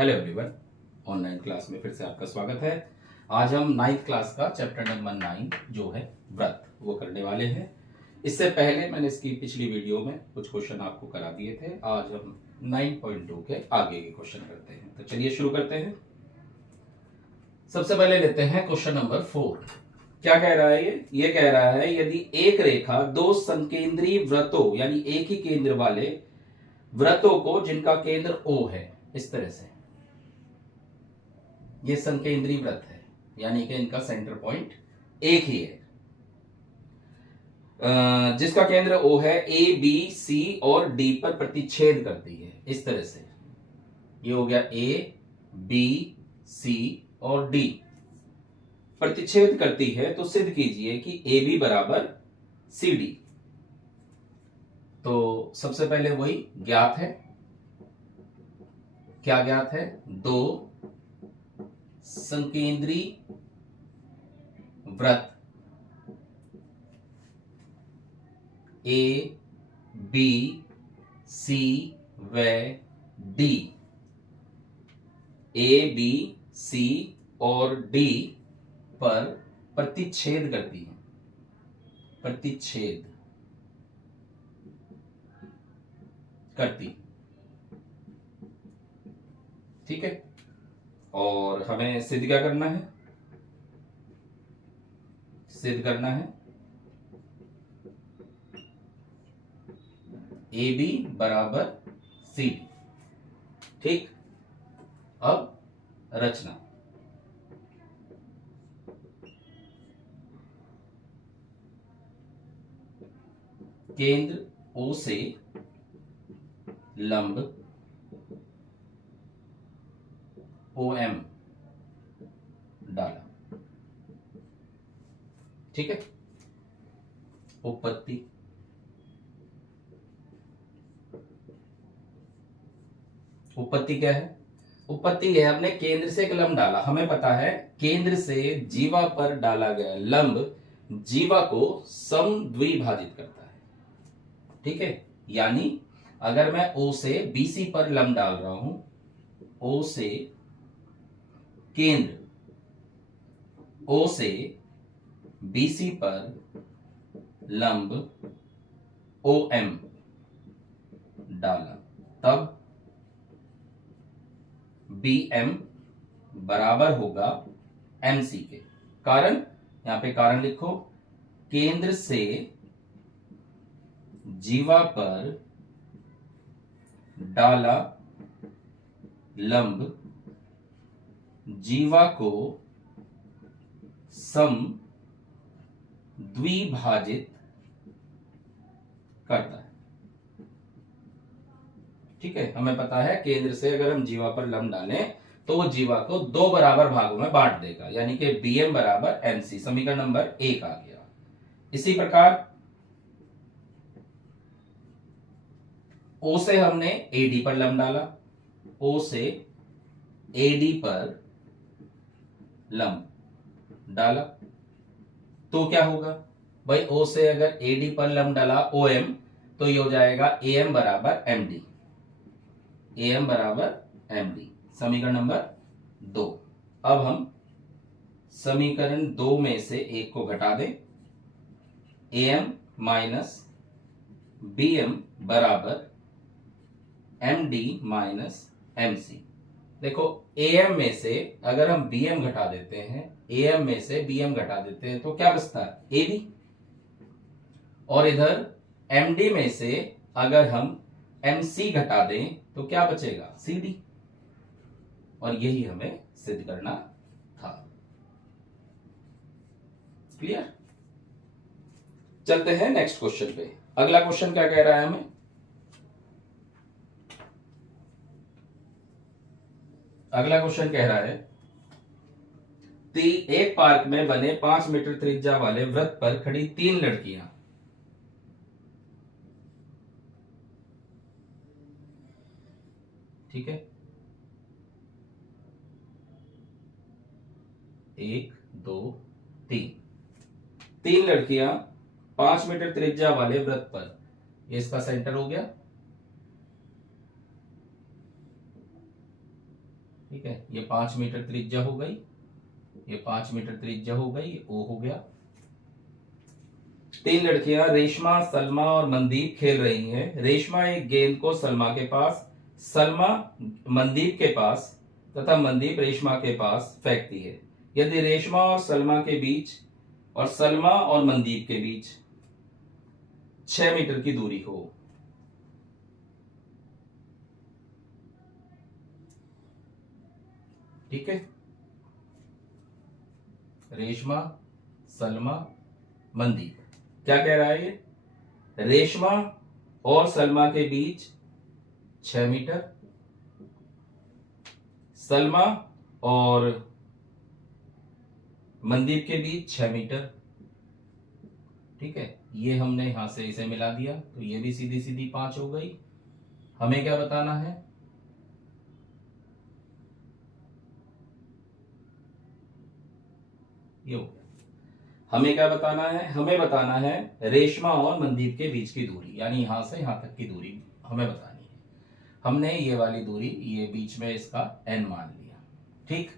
Hello everyone, online class में फिर से आपका स्वागत है। आज हम 9th क्लास का चैप्टर नंबर 9 जो है व्रत वो करने वाले हैं। इससे पहले मैंने इसकी पिछली वीडियो में कुछ क्वेश्चन आपको करा दिए थे। आज हम 9.2 के आगे के क्वेश्चन करते हैं। तो चलिए शुरू करते हैं। सबसे पहले लेते हैं क्वेश्चन नंबर 4। क्या कह रहा है ये कह रहा है यदि एक रेखा दो संकेंद्रीय वृत्तों यानी एक ही केंद्र वाले वृत्तों को जिनका केंद्र O है, इस तरह से ये संकेंद्रीय वृत्त है यानी कि इनका सेंटर पॉइंट एक ही है, जिसका केंद्र O है, A, B, C और D पर प्रतिच्छेद करती है। इस तरह से ये हो गया A, B, C और D प्रतिच्छेद करती है। तो सिद्ध कीजिए कि AB बराबर CD। तो सबसे पहले वही ज्ञात है। क्या ज्ञात है? दो संकेंद्रीय वृत्त A, B, C व D, A, B, C और D पर प्रतिच्छेद करती है। प्रतिच्छेद करती, ठीक है। और हमें सिद्ध क्या करना है? सिद्ध करना है AB बराबर CD। ठीक, अब रचना। केंद्र O से लंब OM डाला, ठीक है। उपपत्ति क्या है? उपपत्ति है हमने केंद्र से एक लंब डाला। हमें पता है केंद्र से जीवा पर डाला गया लंब जीवा को समद्विभाजित करता है, ठीक है। यानी अगर मैं O से BC पर लंब डाल रहा हूं, O से केंद्र O से BC पर लंब OM डाला, तब BM बराबर होगा MC के। कारण, यहां पे कारण लिखो, केंद्र से जीवा पर डाला लंब जीवा को सम द्विभाजित करता है, ठीक है। हमें पता है केंद्र से अगर हम जीवा पर लंब डालें तो वो जीवा को दो बराबर भागों में बांट देगा, यानी कि BM बराबर MC। समीकरण नंबर 1 आ गया। इसी प्रकार O से हमने AD पर लंब डाला, O से AD पर लंब डाला तो क्या होगा भाई? O से अगर AD पर लंब डाला OM तो ये हो जाएगा AM बराबर MD। AM बराबर MD, समीकरण नंबर 2। अब हम समीकरण 2 में से एक को घटा दें। AM माइनस BM बराबर MD माइनस MC। देखो AM में से अगर हम BM घटा देते हैं, AM में से BM घटा देते हैं तो क्या बचता है? AB। और इधर MD में से अगर हम MC घटा दें तो क्या बचेगा? CD। और यही हमें सिद्ध करना था। क्लियर? चलते हैं नेक्स्ट क्वेश्चन पे। अगला क्वेश्चन क्या कह रहा है हमें? अगला क्वेश्चन कह रहा है एक पार्क में बने 5 मीटर त्रिज्या वाले वृत्त पर खड़ी 3 लड़कियां ठीक है। 1 2 3 लड़कियां 5 मीटर त्रिज्या वाले वृत्त पर, ये इसका सेंटर हो गया। ठीक है, ये 5 मीटर त्रिज्या हो गई, ये 5 मीटर त्रिज्या हो गई, ये ओ हो गया। 3 लड़कियां रेशमा, सलमा और मनदीप खेल रही हैं। रेशमा एक गेंद को सलमा के पास, सलमा मनदीप के पास तथा मनदीप रेशमा के पास फेंकती है। यदि रेशमा और सलमा के बीच और सलमा और मनदीप के बीच 6 मीटर की दूरी हो, ठीक है, रेशमा, सलमा, मनदीप, क्या कह रहा है ये? रेशमा और सलमा के बीच 6 मीटर, सलमा और मनदीप के बीच 6 मीटर, ठीक है। ये हमने यहां से इसे मिला दिया तो ये भी सीधी सीधी 5 हो गई। हमें क्या बताना है? ये हो गया। हमें क्या बताना है? हमें बताना है रेशमा और मनदीप के बीच की दूरी, यानी यहां से यहां तक की दूरी हमें बतानी है। हमने ये वाली दूरी, ये बीच में इसका n मान लिया, ठीक।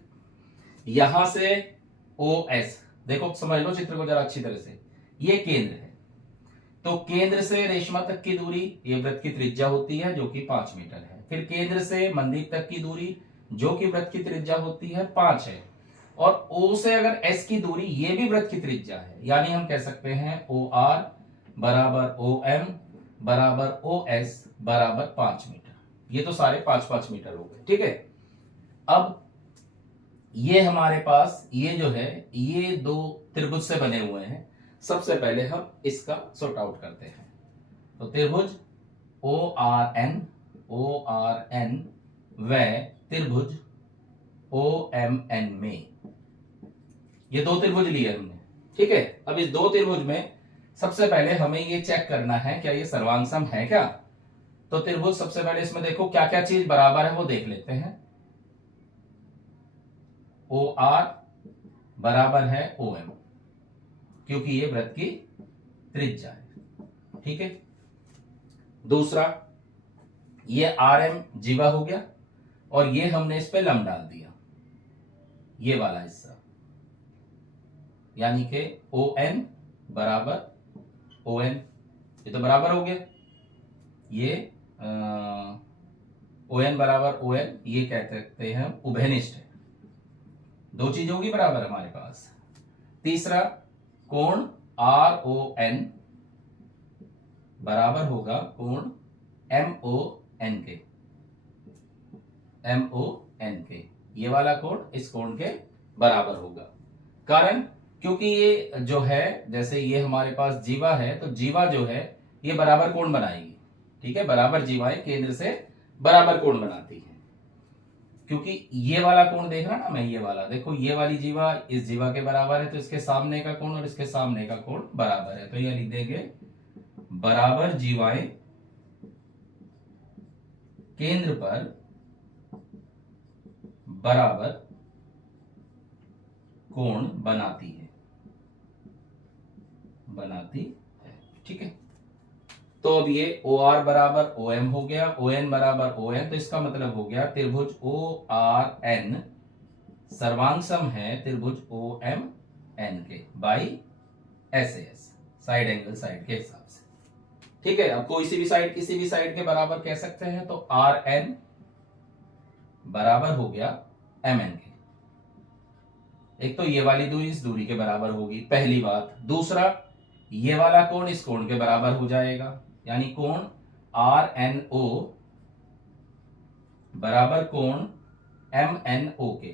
यहां से OS, देखो समझ लो चित्र को जरा अच्छी तरह से, ये केंद्र है, तो केंद्र से रेशमा तक की दूरी, ये वृत्त की त्रिज्या होती है जो कि 5 मीटर है। फिर केंद्र से मनदीप तक की दूरी जो कि वृत्त की त्रिज्या होती है 5 है, और O से अगर S की दूरी, ये भी वृत्त की त्रिज्या है, यानी हम कह सकते हैं OR बराबर OM बराबर OS बराबर 5 मीटर। ये तो सारे 5-5 मीटर हो गए, ठीक है। अब ये हमारे पास ये जो है, ये दो त्रिभुज से बने हुए हैं। सबसे पहले हम इसका सॉर्ट आउट करते हैं। तो त्रिभुज ORN व त्रिभुज OMN में, ये दो त्रिभुज लिए हमने, ठीक है। अब इस दो त्रिभुज में सबसे पहले हमें ये चेक करना है क्या ये सर्वांग है क्या। तो त्रिभुज सबसे पहले इसमें देखो क्या क्या चीज बराबर है वो देख लेते हैं। OR बराबर है OM, क्योंकि ये वृत्त की त्रिज्या है, ठीक है। दूसरा, ये RM जीवा हो गया, और ये हमने इस पे लंब डाल दिया, ये वाला हिस्सा, यानी कि ON बराबर ON, ये तो बराबर हो गया। ये ON बराबर ON, ये कह सकते हैं उभयनिष्ठ है, दो चीज होगी बराबर हमारे पास। तीसरा, कोण RON बराबर होगा कोण MON के, MON के, ये वाला कोण इस कोण के बराबर होगा। कारण, क्योंकि ये जो है, जैसे ये हमारे पास जीवा है, तो जीवा जो है ये बराबर कोण बनाएगी, ठीक है। बराबर जीवाएं केंद्र से बराबर कोण बनाती है, क्योंकि ये वाला कोण देख रहा ना मैं, ये वाला देखो, ये वाली जीवा इस जीवा के बराबर है, तो इसके सामने का कोण और इसके सामने का कोण बराबर है, तो ये लिख देंगे बराबर जीवाएं केंद्र पर बराबर कोण बनाती है, ठीक है। तो अब ये OR बराबर OM हो गया, ON बराबर ON, तो इसका मतलब हो गया त्रिभुज ORN सर्वांग है त्रिभुज OMN के by SAS, side angle side के हिसाब से, ठीक है। अब कोई सी भी साइड किसी भी साइड के बराबर कह सकते हैं, तो RN बराबर हो गया MN के। एक तो ये वाली दूरी इस दूरी के बराबर होगी, पहली बात। दूसरा, ये वाला कोण इस कोण के बराबर हो जाएगा, यानी कोण RNO बराबर कोण MNO के।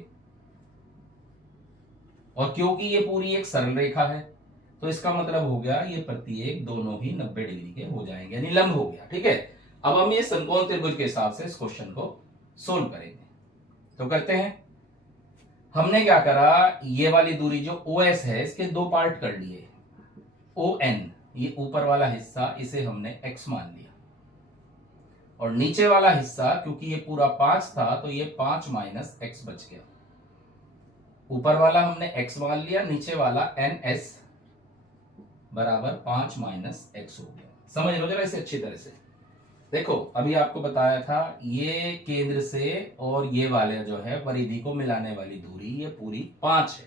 और क्योंकि ये पूरी एक सरल रेखा है, तो इसका मतलब हो गया ये प्रत्येक दोनों ही 90 डिग्री के हो जाएंगे, यानी लंब हो गया, ठीक है। अब हम ये समकोण त्रिभुज के हिसाब से इस क्वेश्चन को सोल्व करेंगे। तो करते हैं। हमने क्या करा, ये वाली दूरी जो OS है इसके दो पार्ट कर लिए। ON, ये ऊपर वाला हिस्सा, इसे हमने x मान लिया, और नीचे वाला हिस्सा क्योंकि ये पूरा 5 था तो ये 5 माइनस x बच गया। ऊपर वाला हमने x मान लिया, नीचे वाला NS बराबर 5 माइनस x हो गया। समझ लो जरा इसे अच्छी तरह से। देखो अभी आपको बताया था ये केंद्र से और ये वाले जो है परिधि को मिलाने वाली दूरी ये पूरी 5 है।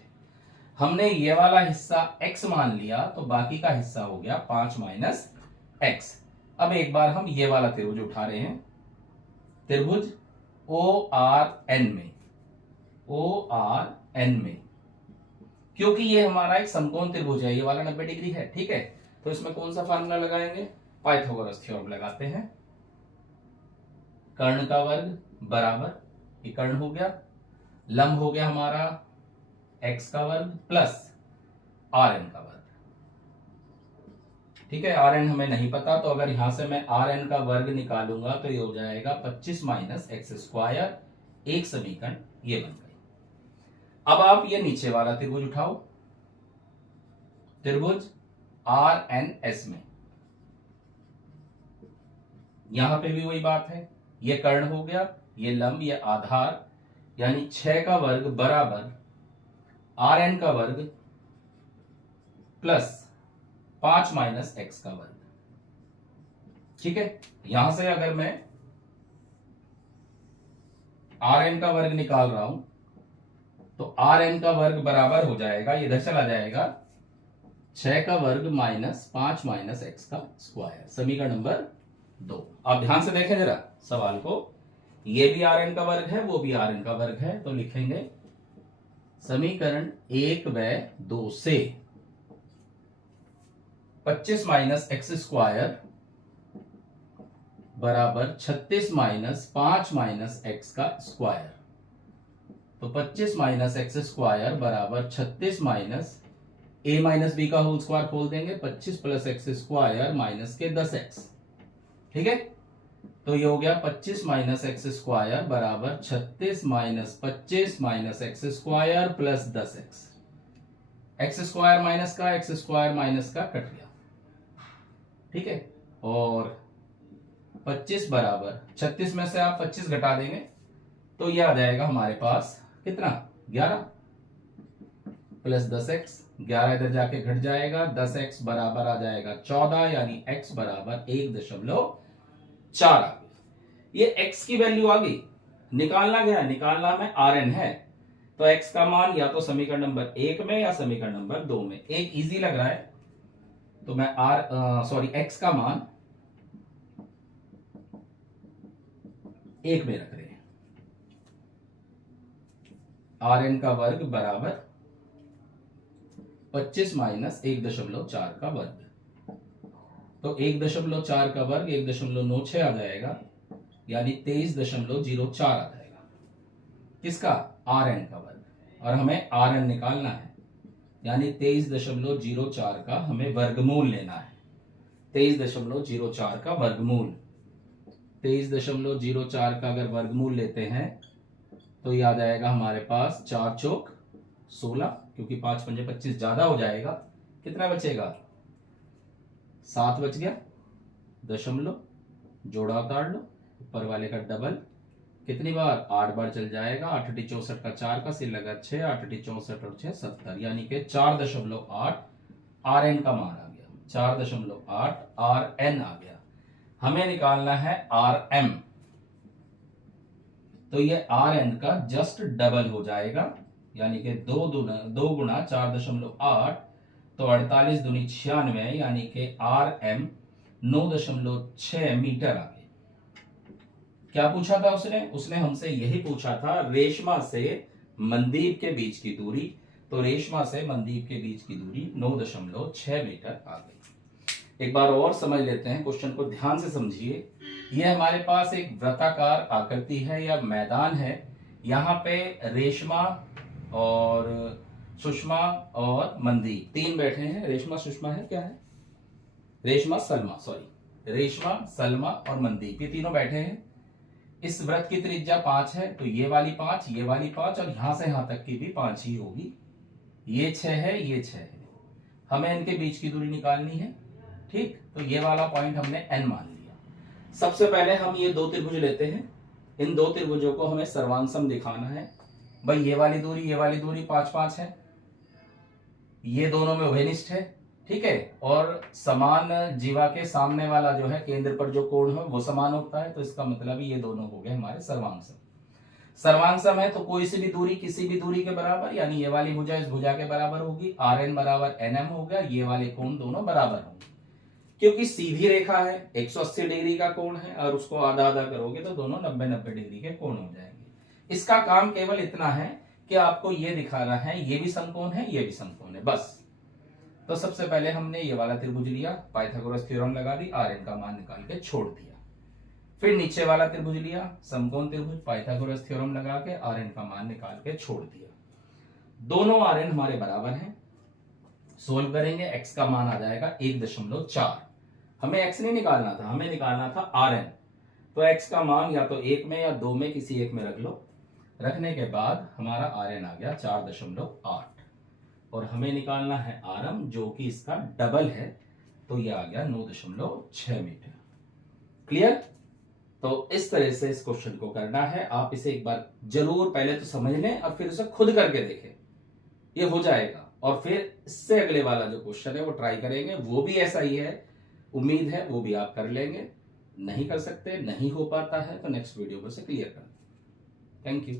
हमने ये वाला हिस्सा x मान लिया तो बाकी का हिस्सा हो गया 5 माइनस एक्स। अब एक बार हम ये वाला त्रिभुज उठा रहे हैं, त्रिभुज ORN में, ORN में, क्योंकि ये हमारा एक समकोण त्रिभुज है, ये वाला 90 डिग्री है, ठीक है। तो इसमें कौन सा फार्मूला लगाएंगे, पाइथागोरस थ्योरम लगाते हैं। कर्ण का वर्ग बराबर, ये कर्ण हो गया, लंब हो गया हमारा x का वर्ग प्लस Rn का वर्ग, ठीक है। Rn हमें नहीं पता, तो अगर यहां से मैं Rn का वर्ग निकालूंगा तो ये हो जाएगा 25 माइनस एक्स स्क्वायर, एक समीकरण ये बन गई। अब आप ये नीचे वाला त्रिभुज उठाओ, त्रिभुज RNS में, यहां पे भी वही बात है, ये कर्ण हो गया, ये लंब, ये आधार, यानी 6 का वर्ग बराबर Rn का वर्ग प्लस 5 माइनस एक्स का वर्ग, ठीक है। यहां से अगर मैं Rn का वर्ग निकाल रहा हूं तो Rn का वर्ग बराबर हो जाएगा, इधर चला जाएगा 6 का वर्ग माइनस 5 माइनस एक्स का स्क्वायर, समीकरण नंबर 2। आप ध्यान से देखें जरा सवाल को, ये भी Rn का वर्ग है, वो भी Rn का वर्ग है, तो लिखेंगे समीकरण 1 व 2 से 25 माइनस एक्स स्क्वायर बराबर 36 माइनस 5 माइनस एक्स का स्क्वायर। तो 25 माइनस एक्स स्क्वायर बराबर 36 माइनस a माइनस बी का होल स्क्वायर खोल देंगे, 25 प्लस एक्स स्क्वायर माइनस के 10x, ठीक है। तो ये हो गया 25 माइनस एक्स स्क्वायर बराबर 36 minus 25 minus x square plus 10x। X square minus का एक्स स्क्वायर माइनस का कट गया, ठीक है। और 25 बराबर 36 में से आप 25 घटा देंगे तो ये आ जाएगा हमारे पास कितना, 11 प्लस 10x, 11 इधर जाके घट जाएगा, 10x बराबर आ जाएगा 14, यानी x बराबर 1.4 आ गया। ये x की वैल्यू आ गई, निकालना गया, निकालना में Rn है, तो x का मान या तो समीकरण नंबर 1 में या समीकरण नंबर 2 में, एक इजी लग रहा है तो मैं x का मान 1 में रख रहे हैं। Rn का वर्ग बराबर 25 माइनस 1.4 का वर्ग, तो 1.4 का वर्ग 1.96 आ जाएगा, यानी 23.04 आ जाएगा, किसका, Rn का वर्ग, और हमें Rn निकालना है, यानी 23.04 का हमें वर्गमूल लेना है, 23.04 का वर्गमूल, 23.04 का अगर वर्गमूल लेते हैं तो ये आ जाएगा हमारे पास 4 चौक 16, क्योंकि 5 पंजे 25 ज्यादा हो जाएगा, कितना बचेगा, 7 बच गया, दशमलव जोड़ा उतार लो, ऊपर वाले का डबल, कितनी बार, 8 बार चल जाएगा, 8 × 64 का 4 का सिर लगा 6, 8 × 64 और 6 70, यानी कि 4.8 Rn का मान आ गया, 4.8 Rn आ गया। हमें निकालना है Rm, तो ये Rn का जस्ट डबल हो जाएगा, यानी कि 2 गुना 4.8, तो 48 दूनी 96, यानी कि Rm 9.6 मीटर आ गए। क्या पूछा था उसने हमसे यही पूछा था रेशमा से मनदीप के बीच की दूरी, तो रेशमा से मनदीप के बीच की दूरी 9.6 मीटर आ गई। एक बार और समझ लेते हैं, क्वेश्चन को ध्यान से समझिए। यह हमारे पास एक वृत्ताकार आकृति है या मैदान है, यहाँ पे रेशमा और सुषमा और मनदीप 3 बैठे हैं, रेशमा सुषमा है, क्या है, रेशमा सलमा और मनदीप, ये तीनों बैठे हैं। इस वृत्त की त्रिज्या 5 है, तो ये वाली 5, ये वाली 5 और यहां से यहां तक की भी 5 ही होगी, ये 6 है, ये 6 है, हमें इनके बीच की दूरी निकालनी है, ठीक। तो ये वाला पॉइंट हमने n मान लिया। सबसे पहले हम ये 2 त्रिभुज लेते हैं, इन 2 त्रिभुजों को हमें सर्वांगसम दिखाना है। भाई ये वाली दूरी 5 5 है, ये दोनों में उभयनिष्ठ है, ठीक है। और समान जीवा के सामने वाला जो है केंद्र पर जो कोण है वो समान होता है, तो इसका मतलब ये दोनों हो गए हमारे सर्वांग सर्वांग है। तो कोई सी भी दूरी किसी भी दूरी के बराबर, यानी ये वाली भुजा इस भुजा के बराबर होगी, आर एन बराबर एन एम होगा, ये वाले कोण दोनों बराबर होंगे क्योंकि सीधी रेखा है, 180 डिग्री का कोण है और उसको आधा आधा करोगे तो दोनों 90-90 डिग्री के कोण हो जाएंगे। इसका काम केवल इतना है कि आपको ये दिखाना है ये भी समकोण है ये भी समकोण है, बस। तो सबसे पहले हमने ये वाला त्रिभुज लिया, पाइथागोरस थ्योरम लगा दी, आर एन का मान निकाल के छोड़ दिया। फिर नीचे वाला त्रिभुज लिया, समकोण त्रिभुज, पाइथागोरस थ्योरम लगा के आर एन का मान निकाल के छोड़ दिया। दोनों आर एन हमारे बराबर हैं। सोल्व करेंगे, एक्स का मान आ जाएगा 1.4। हमें एक्स नहीं निकालना था, हमें निकालना था आर एन। तो एक्स का मान या तो 1 में या 2 में किसी एक में रख लो। रखने के बाद हमारा आर एन आ गया 4.8 और हमें निकालना है आर एम जो कि इसका डबल है, तो ये आ गया 9.6 मीटर। क्लियर? तो इस तरह से इस क्वेश्चन को करना है। आप इसे एक बार जरूर पहले तो समझ लें और फिर उसे खुद करके देखें, ये हो जाएगा। और फिर इससे अगले वाला जो क्वेश्चन है वो ट्राई करेंगे, वो भी ऐसा ही है, उम्मीद है वो भी आप कर लेंगे। नहीं कर सकते, नहीं हो पाता है तो नेक्स्ट वीडियो में से क्लियर कर दें। Thank you.